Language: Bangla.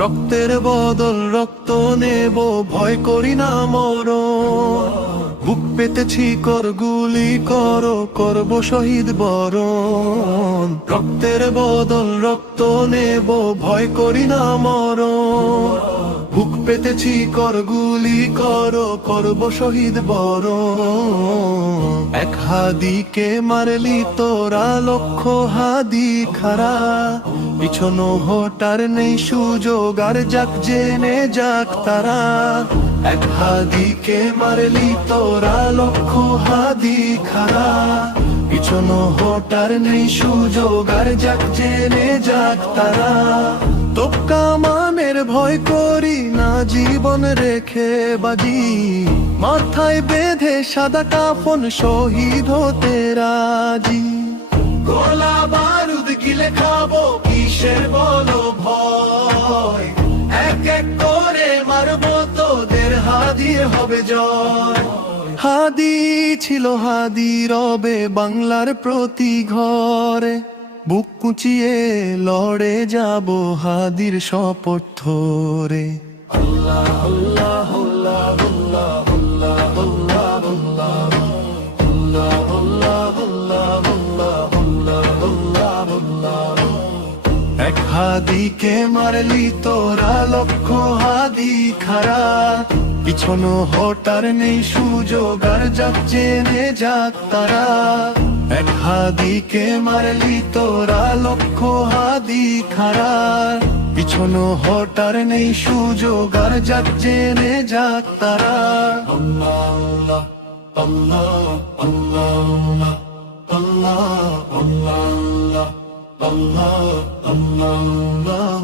রক্তের বদল রক্ত নেব, ভয় করি না মর বুক পেতেছি কর গুলি করো, করব শহীদ বরণ। রক্তের বদল রক্ত নেব, ভয় করি না মর বুক পেতেছি কর গুলি করো, করব শহীদ বরণ। এক হাদিকে মারলি তোরা, লক্ষ হাদি খারা। পিছন হটার নেই সুযোগ, আর যাক জেনে যাক তারা। এক হাদিকে মারলি তোরা, লক্ষ হাদি খারা। পিছন হটার নেই সুযোগ, আর যাক জেনে যাক তারা। তোপকা মানের ভয় করি জীবন রেখে বাজি, মাথায় বেঁধে সাদা কাফন শহীদ হতে রাজি। গোলা বারুদ গিলে খাব, কিসের বলো ভয়? এক এক করে মারবো তোদের হাদিয়ে হবে জয়। হাদি ছিল হাদি রবে বাংলার প্রতি ঘরে। বুক কুচিয়ে লড়ে যাব হাদির শপথ ধরে। এক হাদিকে মারলি তোরা লক্ষ হাদি খারা। পিছনো হটার নেই সুযোগ, আর যাক জেনে যাক তারা। এক হাদিকে মারলি তোরা লক্ষ হাদি খারা। পিছনো হটার নেই সুযোগ আর যাক জেনে যাক তারা আল্লাহ আল্লাহ আল্লাহ আল্লাহ আল্লাহ আল্লাহ আল্লাহ